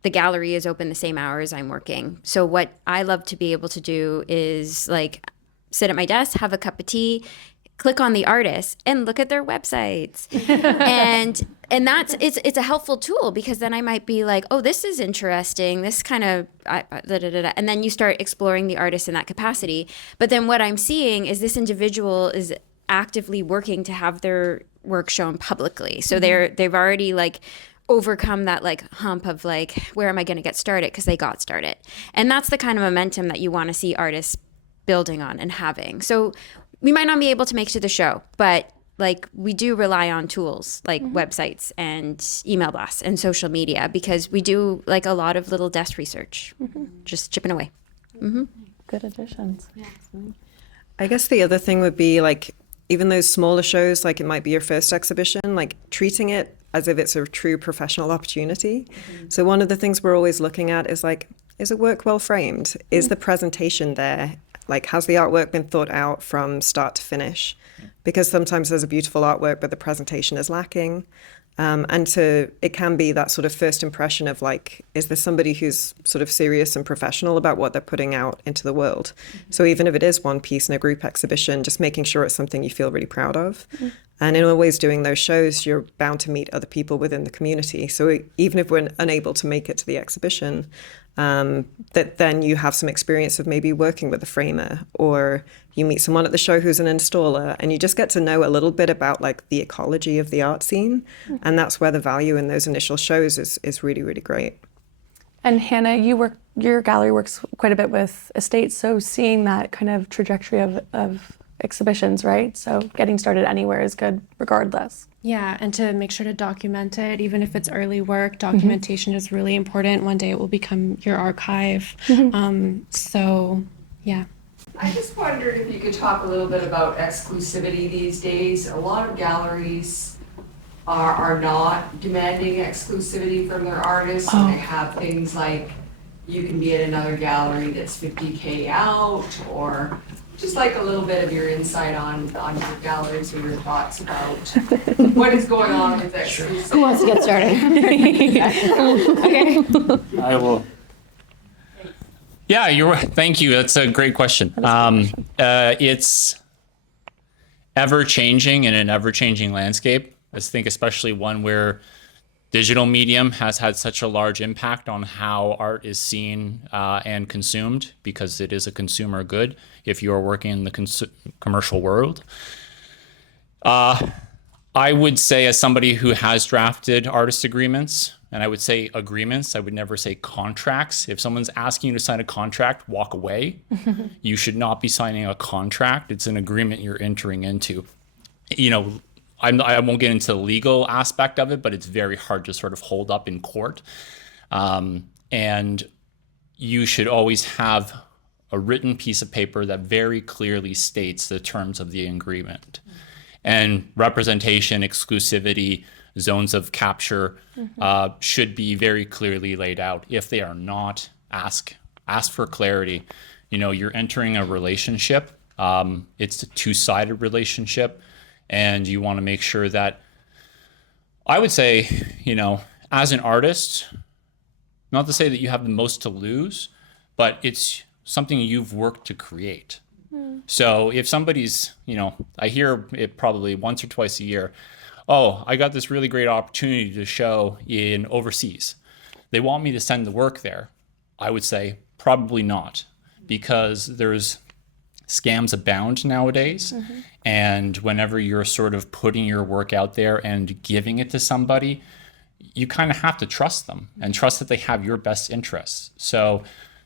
the gallery is open the same hours I'm working. So what I love to be able to do is like sit at my desk, have a cup of tea, click on the artist and look at their websites. and that's it's a helpful tool, because then I might be like, oh, this is interesting. This kind of and then you start exploring the artist in that capacity. But then what I'm seeing is this individual is actively working to have their work shown publicly. So they've already like overcome that like hump of like, where am I going to get started? Because they got started. And that's the kind of momentum that you want to see artists building on and having. So we might not be able to make it to the show, but like we do rely on tools like websites and email blasts and social media, because we do like a lot of little desk research, just chipping away. Good additions. I guess the other thing would be like, even those smaller shows, like it might be your first exhibition, like treating it as if it's a true professional opportunity. So one of the things we're always looking at is like, is a work well framed? Is the presentation there? Like, has the artwork been thought out from start to finish? Because sometimes there's a beautiful artwork, but the presentation is lacking. It can be that sort of first impression of like, is there somebody who's sort of serious and professional about what they're putting out into the world? So even if it is one piece in a group exhibition, just making sure it's something you feel really proud of. And in always doing those shows, you're bound to meet other people within the community. So even if we're unable to make it to the exhibition, that then you have some experience of maybe working with a framer, or you meet someone at the show who's an installer, and you just get to know a little bit about like the ecology of the art scene. And that's where the value in those initial shows is really, really great. And Hannah, your gallery works quite a bit with estates, so seeing that kind of trajectory of exhibitions, right? So getting started anywhere is good regardless. Yeah, and to make sure to document it, even if it's early work, documentation is really important. One day it will become your archive. So, yeah. I just wondered if you could talk a little bit about exclusivity these days. A lot of galleries are not demanding exclusivity from their artists. And they have things like, you can be at another gallery that's 50K out, or just like a little bit of your insight on your galleries or your thoughts about what is going on with exclusivity. Who wants to get started? Okay. I will. Yeah, thank you. That's a great question. It's ever changing in an ever changing landscape. I think especially one where digital medium has had such a large impact on how art is seen and consumed, because it is a consumer good if you are working in the commercial world. I would say, as somebody who has drafted artist agreements, and I would say agreements, I would never say contracts. If someone's asking you to sign a contract, walk away. You should not be signing a contract. It's an agreement you're entering into. You know, I won't get into the legal aspect of it, but it's very hard to sort of hold up in court. And you should always have a written piece of paper that very clearly states the terms of the agreement. And representation, exclusivity, zones of capture should be very clearly laid out. If they are not, ask for clarity. You know, you're entering a relationship. It's a two-sided relationship. And you want to make sure that, I would say, you know, as an artist, not to say that you have the most to lose, but it's something you've worked to create. So if somebody's, you know, I hear it probably once or twice a year, oh, I got this really great opportunity to show in overseas. They want me to send the work there. I would say probably not, because there's scams abound nowadays. And whenever you're sort of putting your work out there and giving it to somebody, you kind of have to trust them and trust that they have your best interests. So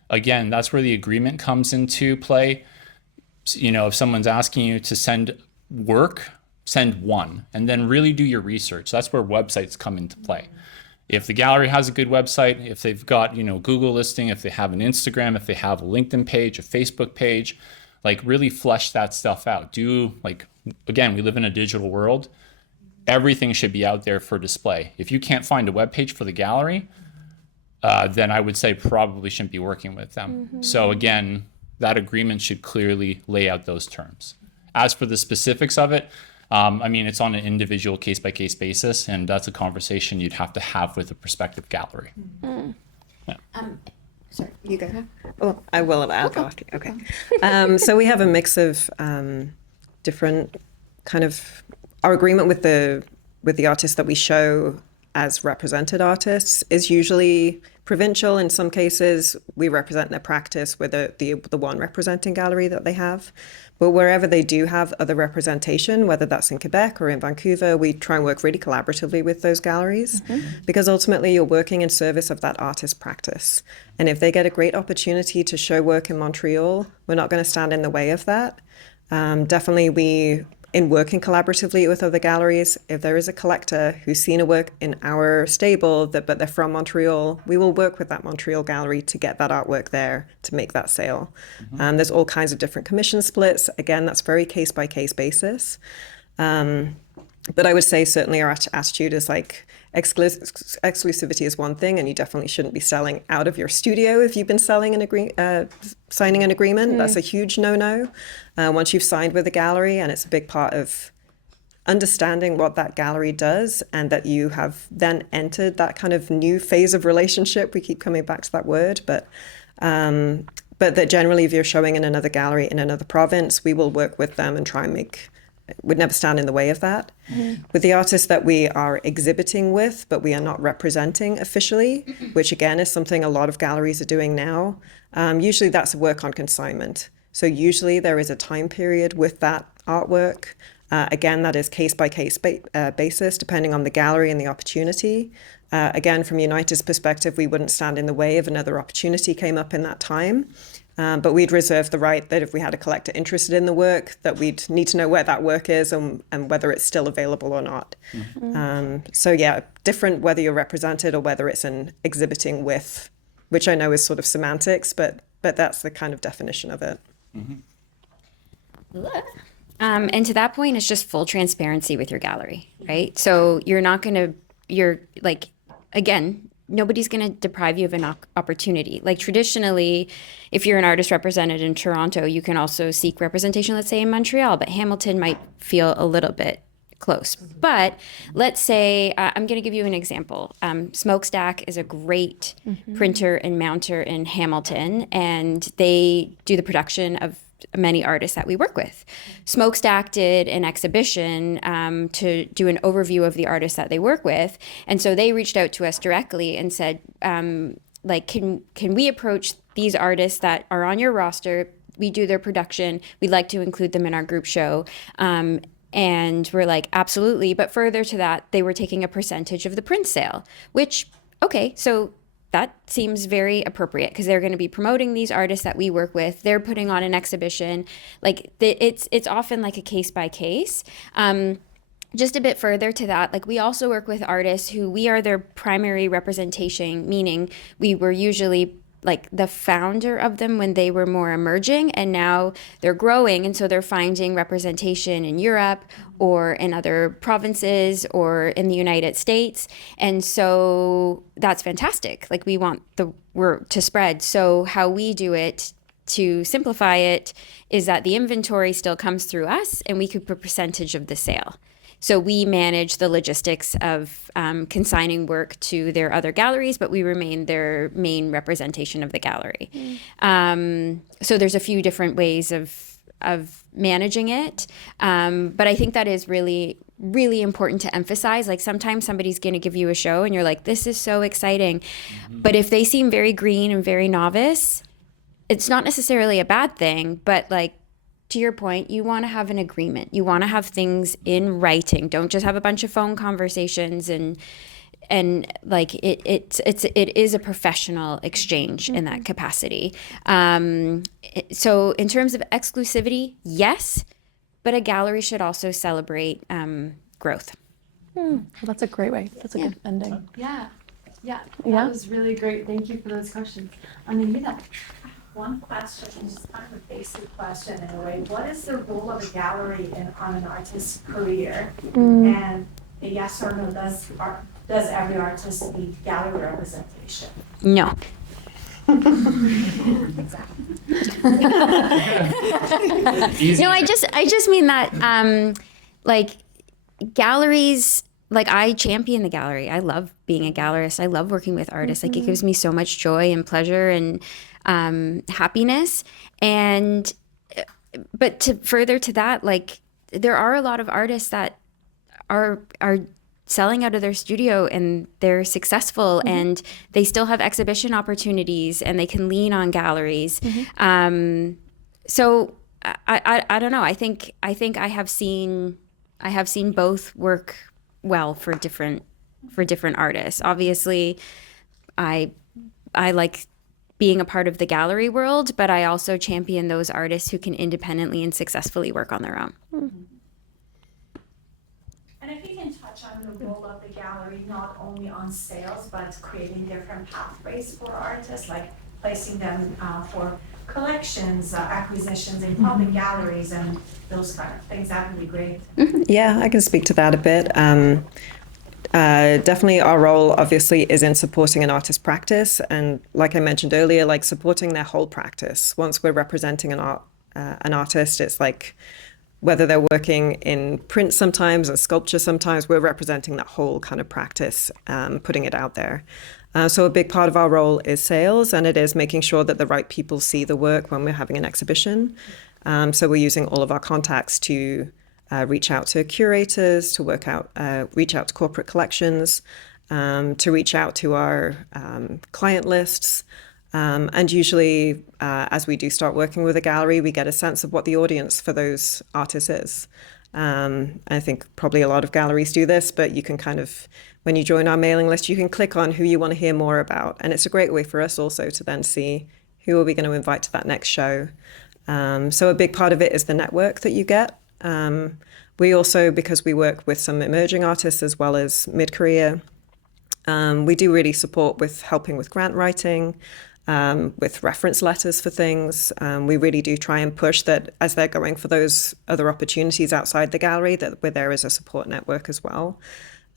again, that's where the agreement comes into play. You know, if someone's asking you to send work, send one, and then really do your research. That's where websites come into play. If the gallery has a good website, if they've got, you know, Google listing, if they have an Instagram, if they have a LinkedIn page, a Facebook page, like really flesh that stuff out. Do, like, again, we live in a digital world. everything should be out there for display. If you can't find a web page for the gallery, then I would say probably shouldn't be working with them. So again, that agreement should clearly lay out those terms. As for the specifics of it, I mean, it's on an individual case-by-case basis, and that's a conversation you'd have to have with a prospective gallery. Sorry. You go. Oh, I will have added after. Okay. So we have a mix of different kind of our agreement with the artists that we show as represented artists is usually provincial. In some cases, we represent their practice with the one representing gallery that they have. But wherever they do have other representation, whether that's in Quebec or in Vancouver, we try and work really collaboratively with those galleries because ultimately you're working in service of that artist's practice. And if they get a great opportunity to show work in Montreal, we're not going to stand in the way of that. Definitely in working collaboratively with other galleries, if there is a collector who's seen a work in our stable but they're from Montreal, we will work with that Montreal gallery to get that artwork there to make that sale. There's all kinds of different commission splits. Again, that's very case by case basis. But I would say certainly our attitude is like exclusivity is one thing, and you definitely shouldn't be selling out of your studio if you've been signing an agreement. That's a huge no-no. Once you've signed with a gallery, and it's a big part of understanding what that gallery does, and that you have then entered that kind of new phase of relationship. We keep coming back to that word, but that generally, if you're showing in another gallery in another province, we will work with them and try and would never stand in the way of that. With the artists that we are exhibiting with, but we are not representing officially, which again is something a lot of galleries are doing now, usually that's work on consignment. So usually there is a time period with that artwork. Again, that is case by case basis, depending on the gallery and the opportunity. Again, from United's perspective, we wouldn't stand in the way if another opportunity came up in that time. But we'd reserve the right that if we had a collector interested in the work, that we'd need to know where that work is and whether it's still available or not. So yeah, different whether you're represented or whether it's an exhibiting with, which I know is sort of semantics, but that's the kind of definition of it. And to that point, it's just full transparency with your gallery, right? So you're like, again, nobody's going to deprive you of an opportunity. Like traditionally, if you're an artist represented in Toronto, you can also seek representation, let's say in Montreal, but Hamilton might feel a little bit close. But let's say, I'm going to give you an example. Smokestack is a great printer and mounter in Hamilton, and they do the production of many artists that we work with. Smokestack did an exhibition to do an overview of the artists that they work with. And so they reached out to us directly and said, can we approach these artists that are on your roster? We do their production. We'd like to include them in our group show. And we're like, absolutely. But further to that, they were taking a percentage of the print sale, which, okay, so that seems very appropriate because they're going to be promoting these artists that we work with. They're putting on an exhibition. Like it's often like a case by case. Just a bit further to that, like we also work with artists who we are their primary representation, meaning we were usually like the founder of them when they were more emerging, and now they're growing, and so they're finding representation in Europe or in other provinces or in the United States, and so that's fantastic. Like we want the work to spread. So how we do it to simplify it is that the inventory still comes through us, and we keep a percentage of the sale. So we manage the logistics of consigning work to their other galleries, but we remain their main representation of the gallery. So there's a few different ways of managing it. But I think that is really, really important to emphasize. Like sometimes somebody's going to give you a show and you're like, this is so exciting. But if they seem very green and very novice, it's not necessarily a bad thing, but like, to your point, you want to have an agreement. You want to have things in writing. Don't just have a bunch of phone conversations and like it is a professional exchange in that capacity. So in terms of exclusivity, yes, but a gallery should also celebrate growth. Well, that's a great way. That's a good ending. Yeah. That was really great. Thank you for those questions. Anita. One question, just kind of a basic question in a way. What is the role of a gallery on an artist's career? And a yes or no, does every artist need gallery representation? No. No, I just mean that like galleries, like I champion the gallery. I love being a gallerist. I love working with artists. Like it gives me so much joy and pleasure and happiness. And but to further to that, like there are a lot of artists that are selling out of their studio and they're successful and they still have exhibition opportunities and they can lean on galleries. So I don't know. I think I have seen both work well for different artists. Obviously, I like being a part of the gallery world, but I also champion those artists who can independently and successfully work on their own. And if you can touch on the role of the gallery, not only on sales, but creating different pathways for artists, like placing them for collections, acquisitions in public galleries and those kind of things, that would be great. Yeah, I can speak to that a bit. Definitely our role obviously is in supporting an artist's practice, and like I mentioned earlier, like supporting their whole practice. Once we're representing an artist, it's like whether they're working in print sometimes or sculpture sometimes, we're representing that whole kind of practice, putting it out there. So a big part of our role is sales, and it is making sure that the right people see the work when we're having an exhibition. So we're using all of our contacts to reach out to curators, to reach out to corporate collections, to reach out to our client lists. And usually, as we do start working with a gallery, we get a sense of what the audience for those artists is. I think probably a lot of galleries do this, but you can kind of, when you join our mailing list, you can click on who you want to hear more about. And it's a great way for us also to then see who are we going to invite to that next show. So a big part of it is the network that you get. We also, because we work with some emerging artists as well as mid-career, we do really support with helping with grant writing, with reference letters for things. We really do try and push that as they're going for those other opportunities outside the gallery, that we're there as a support network as well.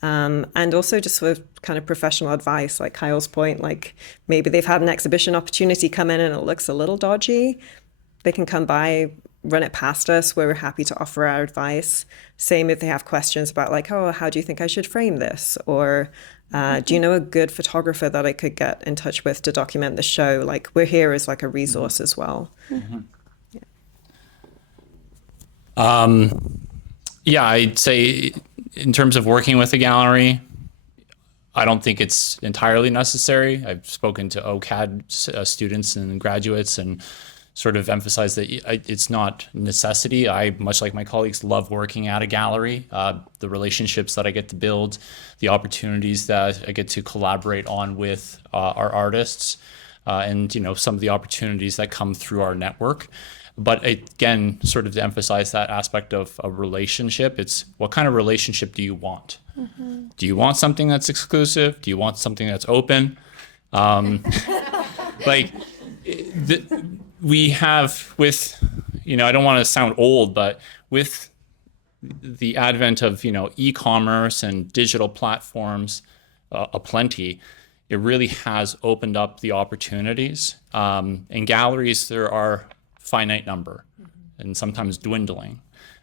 And also just for kind of professional advice, like Kyle's point, like maybe they've had an exhibition opportunity come in and it looks a little dodgy. They can come by, run it past us. We're happy to offer our advice. Same if they have questions about like, oh, how do you think I should frame this? Or do you know a good photographer that I could get in touch with to document the show? Like we're here as like a resource as well. Yeah, I'd say in terms of working with a gallery, I don't think it's entirely necessary. I've spoken to OCAD students and graduates and sort of emphasize that it's not necessity. I, much like my colleagues, love working at a gallery. The relationships that I get to build, the opportunities that I get to collaborate on with our artists, and some of the opportunities that come through our network. But again, sort of to emphasize that aspect of a relationship, it's what kind of relationship do you want? Do you want something that's exclusive? Do you want something that's open? We have with, I don't want to sound old, but with the advent of, e-commerce and digital platforms aplenty, it really has opened up the opportunities. In galleries, there are finite number and sometimes dwindling,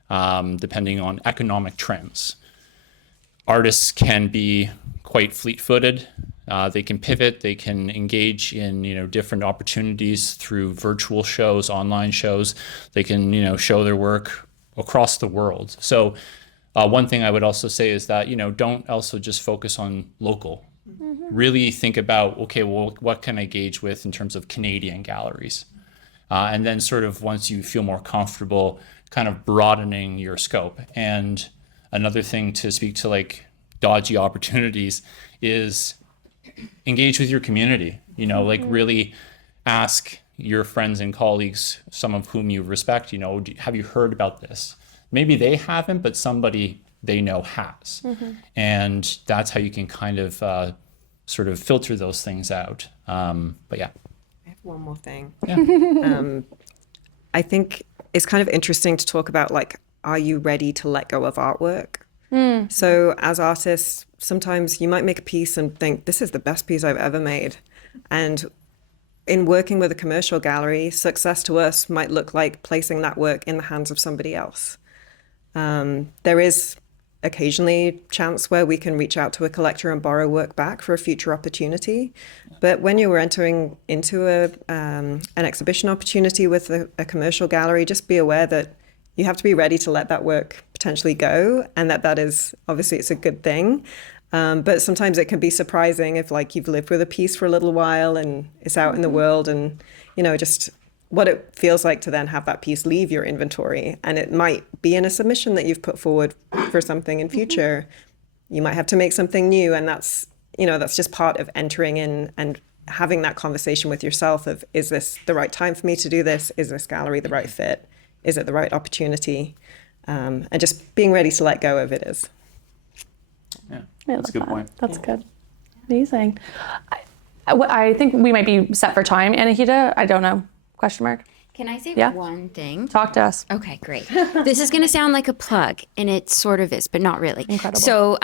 depending on economic trends. Artists can be quite fleet-footed. They can pivot, they can engage in different opportunities through virtual shows, online shows. They can show their work across the world. So one thing I would also say is that don't also just focus on local. Really think about, okay, well, what can I engage with in terms of Canadian galleries? And then sort of once you feel more comfortable, kind of broadening your scope. And another thing to speak to like dodgy opportunities is engage with your community, like really ask your friends and colleagues, some of whom you respect, have you heard about this? Maybe they haven't, but somebody they know has. And that's how you can kind of sort of filter those things out. But yeah. I have one more thing. Yeah. I think it's kind of interesting to talk about like, are you ready to let go of artwork? So as artists, sometimes you might make a piece and think, this is the best piece I've ever made. And in working with a commercial gallery, success to us might look like placing that work in the hands of somebody else. There is occasionally chance where we can reach out to a collector and borrow work back for a future opportunity. But when you were entering into an exhibition opportunity with a commercial gallery, just be aware that you have to be ready to let that work potentially go, and that is, obviously, it's a good thing. But sometimes it can be surprising if like you've lived with a piece for a little while and it's out in the world, and just what it feels like to then have that piece leave your inventory. And it might be in a submission that you've put forward for something in future. You might have to make something new, and that's just part of entering in and having that conversation with yourself of, is this the right time for me to do this? Is this gallery the right fit? Is it the right opportunity? And just being ready to let go of it is. Yeah, I that's a love good that. point. That's good. Amazing. I think we might be set for time, Anahita. I don't know. Question mark? Can I say Yeah. one thing? Talk to us. Okay, great. This is going to sound like a plug, and it sort of is, but not really. Incredible. So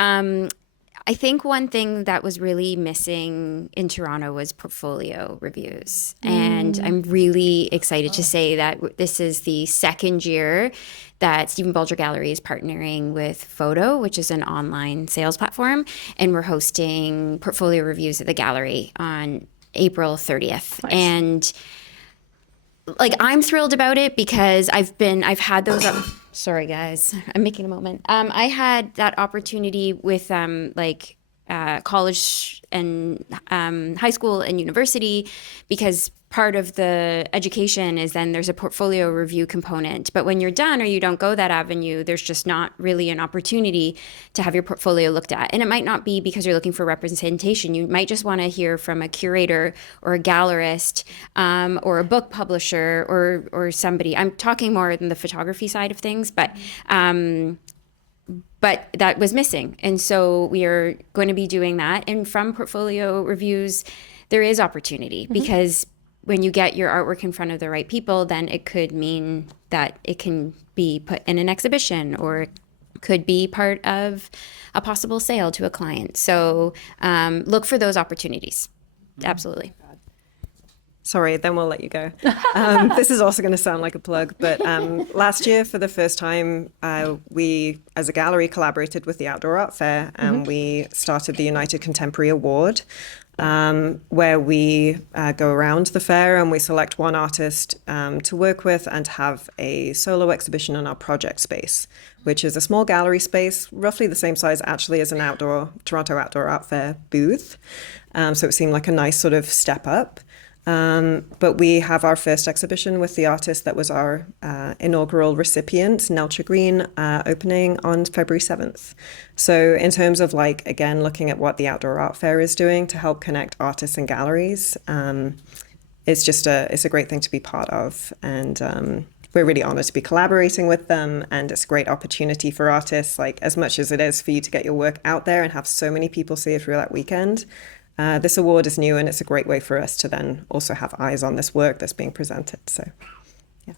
I think one thing that was really missing in Toronto was portfolio reviews. And I'm really excited to say that this is the second year that Stephen Bulger Gallery is partnering with Photo, which is an online sales platform. And we're hosting portfolio reviews at the gallery on April 30th. Nice. And like, I'm thrilled about it because I've had those sorry guys, I'm making a moment. I had that opportunity with college and high school and university, because part of the education is then there's a portfolio review component. But when you're done or you don't go that avenue, there's just not really an opportunity to have your portfolio looked at. And it might not be because you're looking for representation. You might just want to hear from a curator or a gallerist or a book publisher or somebody. I'm talking more than the photography side of things, but that was missing. And so we are going to be doing that. And from portfolio reviews, there is opportunity because when you get your artwork in front of the right people, then it could mean that it can be put in an exhibition or could be part of a possible sale to a client. So look for those opportunities. Absolutely. Sorry, then we'll let you go. This is also going to sound like a plug, but last year, for the first time, we, as a gallery, collaborated with the Outdoor Art Fair, and we started the United Contemporary Award, where we go around the fair and we select one artist to work with and have a solo exhibition in our project space, which is a small gallery space, roughly the same size actually as an Toronto Outdoor Art Fair booth. So it seemed like a nice sort of step up. But we have our first exhibition with the artist that was our inaugural recipient, Nelcha Green, opening on February 7th. So in terms of again, looking at what the Outdoor Art Fair is doing to help connect artists and galleries, it's a great thing to be part of. And we're really honored to be collaborating with them. And it's a great opportunity for artists, as much as it is for you to get your work out there and have so many people see it through that weekend. This award is new, and it's a great way for us to then also have eyes on this work that's being presented. So, yeah.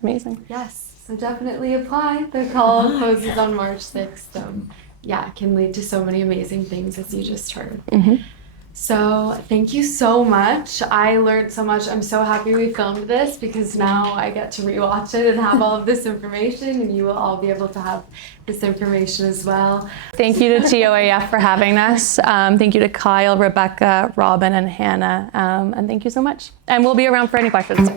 Amazing. Yes, so definitely apply. The call closes on March 6th. It can lead to so many amazing things, as you just heard. So thank you so much. I learned so much. I'm so happy we filmed this because now I get to rewatch it and have all of this information, and you will all be able to have this information as well. Thank you to TOAF for having us. Thank you to Kyle, Rebecca, Robyn, and Hannah. And thank you so much. And we'll be around for any questions.